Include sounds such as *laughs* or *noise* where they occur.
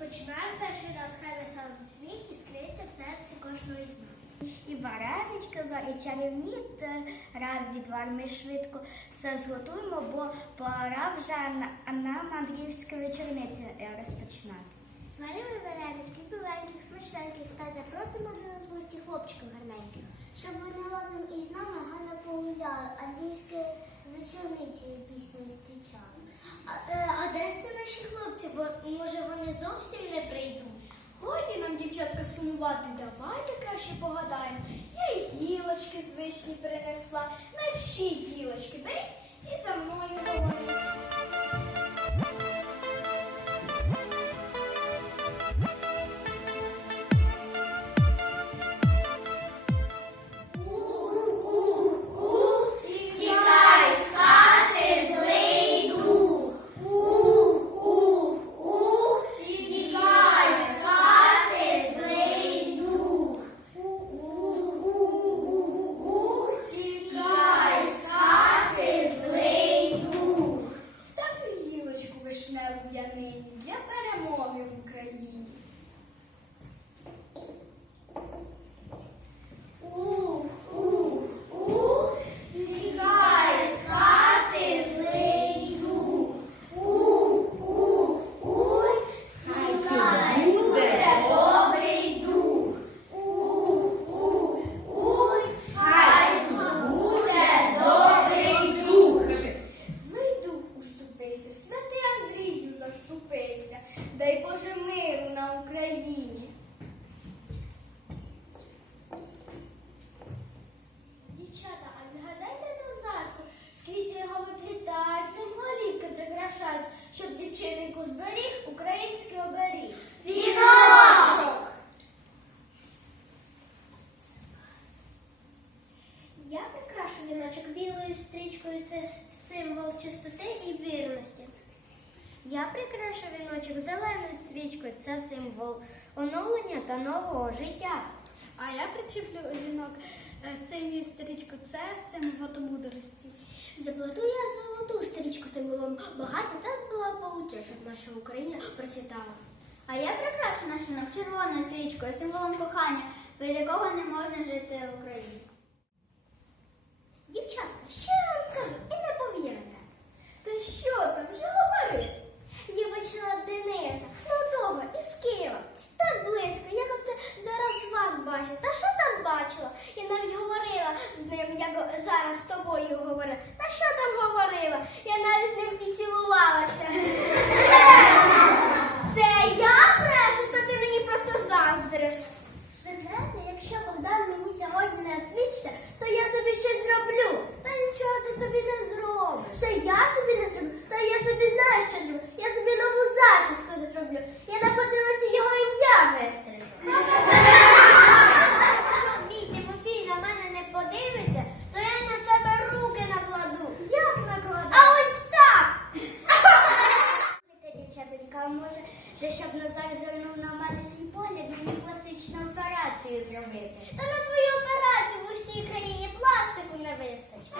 починаємо перший раз, хай веселий сміх і скриється в серці кожного із нас. І варенички, і чарівні трави відвар ми швидко все зготуємо, бо пора вже на- нам Андріївські вечорниці е, розпочинати. Зваримо варенички, біленьких, смачненьких та запросимо до нас гості хлопчиків гарненьких. Щоб вони разом із нами гарно погуляли, англійські вечорниці пісні зустрічали. А, е, а де ж це наші хлопці? Бо, може вони зовсім дівчатка, сумувати, давайте краще погадаємо. Я й гілочки з принесла. Мерщі гілочки беріть прикрашу віночок білою стрічкою, це символ чистоти і вірності. Я прикрашу віночок зеленою стрічкою, це символ оновлення та нового життя. А я причіплю вінок е, синю стрічку, це символ мудрості. Заплету я золоту стрічку символом багаття та благополуччя, щоб наша Україна процвітала. А я прикрашу наш вінок червоною стрічкою, символом кохання, без якого не можна жити в Україні. Дівчатка, я вам скажу і не повірите. Та що там вже говори? Я бачила Дениса, молодого, із Києва. Так близько, як оце зараз вас бачу. Та що там бачила? Я навіть говорила з ним, як зараз з тобою говорила. Та що там говорила? Я навіть з ним і цілувалася. *laughs* вже щоб Назар звернув на мене свій погляд, мені пластичну операцію зробити. Та на твою операцію в усій країні пластику не вистачить.